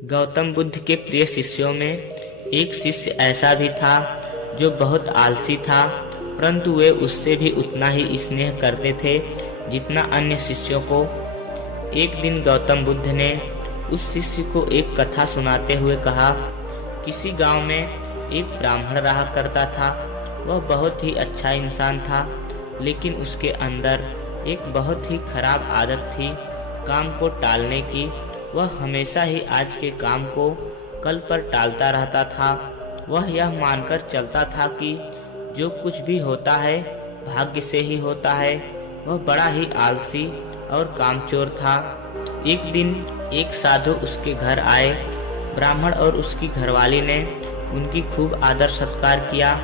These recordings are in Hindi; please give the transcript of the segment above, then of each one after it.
गौतम बुद्ध के प्रिय शिष्यों में एक शिष्य ऐसा भी था जो बहुत आलसी था, परंतु वे उससे भी उतना ही स्नेह करते थे जितना अन्य शिष्यों को। एक दिन गौतम बुद्ध ने उस शिष्य को एक कथा सुनाते हुए कहा, किसी गांव में एक ब्राह्मण रहा करता था। वह बहुत ही अच्छा इंसान था, लेकिन उसके अंदर एक बहुत ही खराब आदत थी काम को टालने की। वह हमेशा ही आज के काम को कल पर टालता रहता था। वह यह मानकर चलता था कि जो कुछ भी होता है भाग्य से ही होता है। वह बड़ा ही आलसी और कामचोर था। एक दिन एक साधु उसके घर आए। ब्राह्मण और उसकी घरवाली ने उनकी खूब आदर सत्कार किया।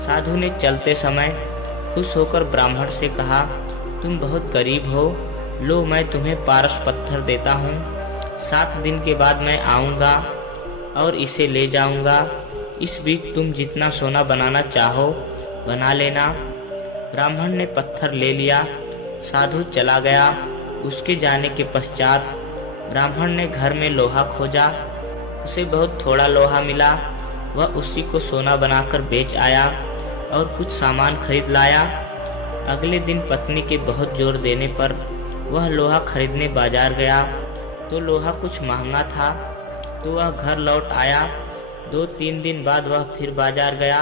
साधु ने चलते समय खुश होकर ब्राह्मण से कहा, तुम बहुत गरीब हो, लो मैं तुम्हें पारस पत्थर देता हूँ। 7 दिन के बाद मैं आऊँगा और इसे ले जाऊँगा। इस बीच तुम जितना सोना बनाना चाहो बना लेना। ब्राह्मण ने पत्थर ले लिया। साधु चला गया। उसके जाने के पश्चात ब्राह्मण ने घर में लोहा खोजा। उसे बहुत थोड़ा लोहा मिला। वह उसी को सोना बनाकर बेच आया और कुछ सामान खरीद लाया। अगले दिन पत्नी के बहुत जोर देने पर वह लोहा खरीदने बाजार गया तो लोहा कुछ महंगा था, तो वह घर लौट आया। 2-3 दिन बाद वह फिर बाजार गया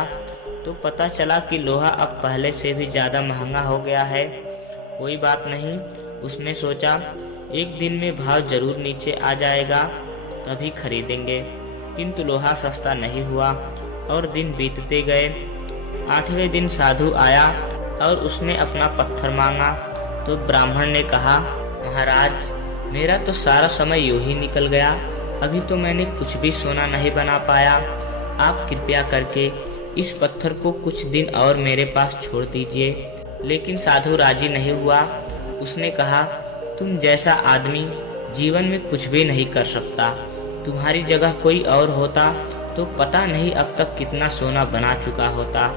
तो पता चला कि लोहा अब पहले से भी ज़्यादा महंगा हो गया है। कोई बात नहीं, उसने सोचा एक दिन में भाव जरूर नीचे आ जाएगा, तभी खरीदेंगे। किंतु लोहा सस्ता नहीं हुआ और दिन बीतते गए। 8वें दिन साधु आया और उसने अपना पत्थर मांगा तो ब्राह्मण ने कहा, महाराज मेरा तो सारा समय यूं ही निकल गया, अभी तो मैंने कुछ भी सोना नहीं बना पाया। आप कृपया करके इस पत्थर को कुछ दिन और मेरे पास छोड़ दीजिए। लेकिन साधु राजी नहीं हुआ। उसने कहा, तुम जैसा आदमी जीवन में कुछ भी नहीं कर सकता। तुम्हारी जगह कोई और होता तो पता नहीं अब तक कितना सोना बना चुका होता।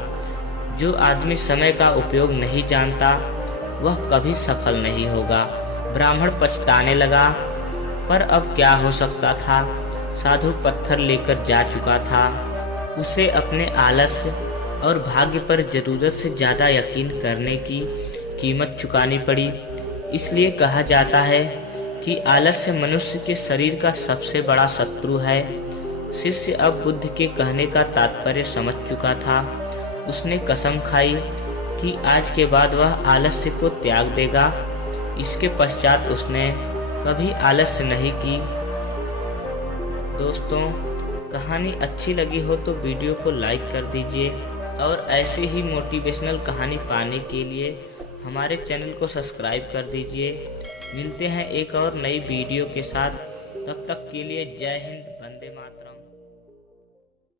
जो आदमी समय का उपयोग नहीं जानता वह कभी सफल नहीं होगा। ब्राह्मण पछताने लगा, पर अब क्या हो सकता था। साधु पत्थर लेकर जा चुका था। उसे अपने आलस्य और भाग्य पर जरूरत से ज़्यादा यकीन करने की कीमत चुकानी पड़ी। इसलिए कहा जाता है कि आलस्य मनुष्य के शरीर का सबसे बड़ा शत्रु है। शिष्य अब बुद्ध के कहने का तात्पर्य समझ चुका था। उसने कसम खाई कि आज के बाद वह आलस्य को त्याग देगा। इसके पश्चात उसने कभी आलस्य नहीं की। दोस्तों, कहानी अच्छी लगी हो तो वीडियो को लाइक कर दीजिए और ऐसे ही मोटिवेशनल कहानी पाने के लिए हमारे चैनल को सब्सक्राइब कर दीजिए। मिलते हैं एक और नई वीडियो के साथ, तब तक के लिए जय हिंद।